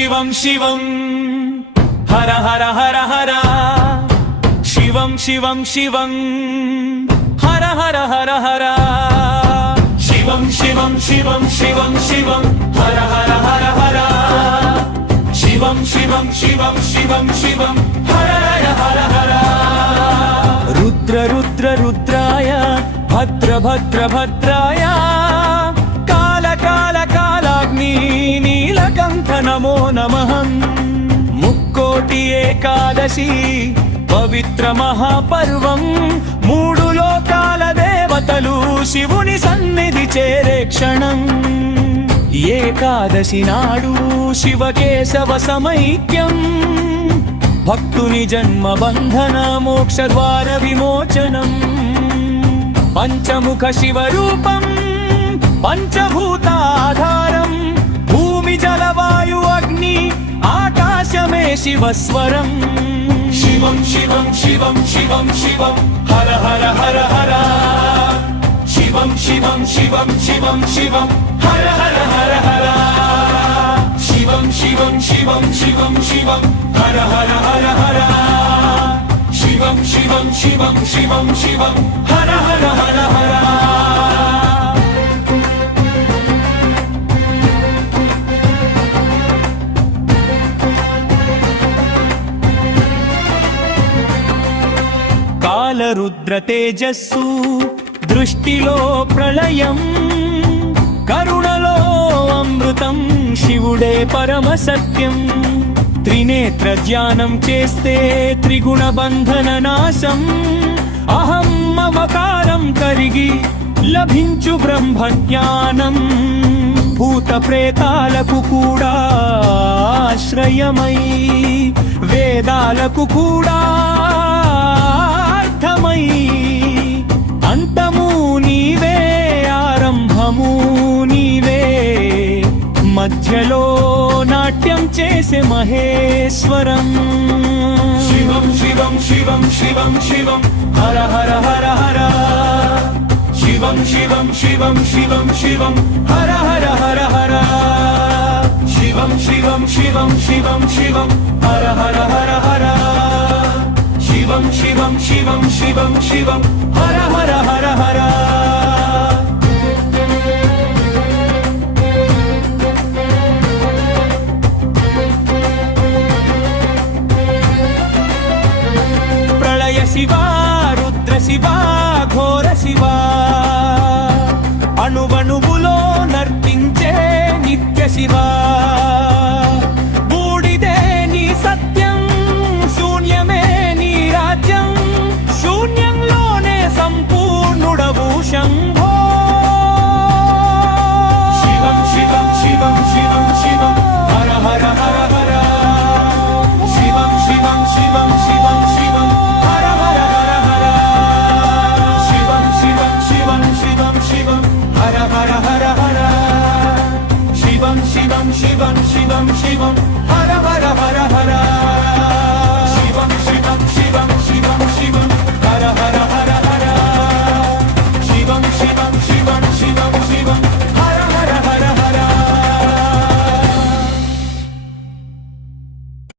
శివం శివం హర హర హర హర శివం శివం శివం హర హర హర హర శివం శివం శివం శివం శివం హర హర హర హర శివం శివం శివం శివం శివం హర హర హర హర రుద్ర రుద్ర రుద్రాయ భద్ర భద్ర భద్రాయ కాల కాల కాలాగ్ని నీలకంఠ నమో నమః ముక్కోటి ఏకాదశి పవిత్ర మహాపర్వం మూడు లోకాల దేవతలు శివుని సన్నిధి చేరే క్షణం ఏకాదశి నాడు శివకేశవ సమైక్యం భక్తుని జన్మ బంధన మోక్ష ద్వార విమోచనం పంచముఖ శివరూపం పంచభూతాధారం భూమి జలవాయు అగ్ని ఆకాశమే శివస్వరం శివం శివం శివం శివం శివం హర హర హర హర శివం శివం శివం శివం శివం హర హర హర హర శివం శివం శివం శివం శివం హర హర హర హర శివం శివం శివం శివం శివం హర హర హర హర కాలరుద్ర తేజస్సు దృష్టిలో ప్రళయం కరుణలో అమృతం శివుడే పరమ సత్యం త్రినేత్ర ధ్యానం చేస్తే త్రిగుణ బంధన నాశం అహం మమకారం కరిగి లభించు బ్రహ్మ జ్ఞానం భూత ప్రేతాలకు కూడా ఆశ్రయమై వేదాలకు కూడా అర్థమై అంతము నీవే ఆరంభము నీవే మధ్యలో నాట్యం చేసే మహేశ్వరం శివం శివం శివం శివం శివం హర హర హర హర శివం శివం శివం శివం శివం హర హర హర హర శివం శివం శివం శివం శివం హర హర హర హర శివం శివం శివం శివం శివం హర హర హర హర ప్రళయ శివా రుద్ర శివా ఘోర శివా అణువణువులో నర్తించే నిత్య శివా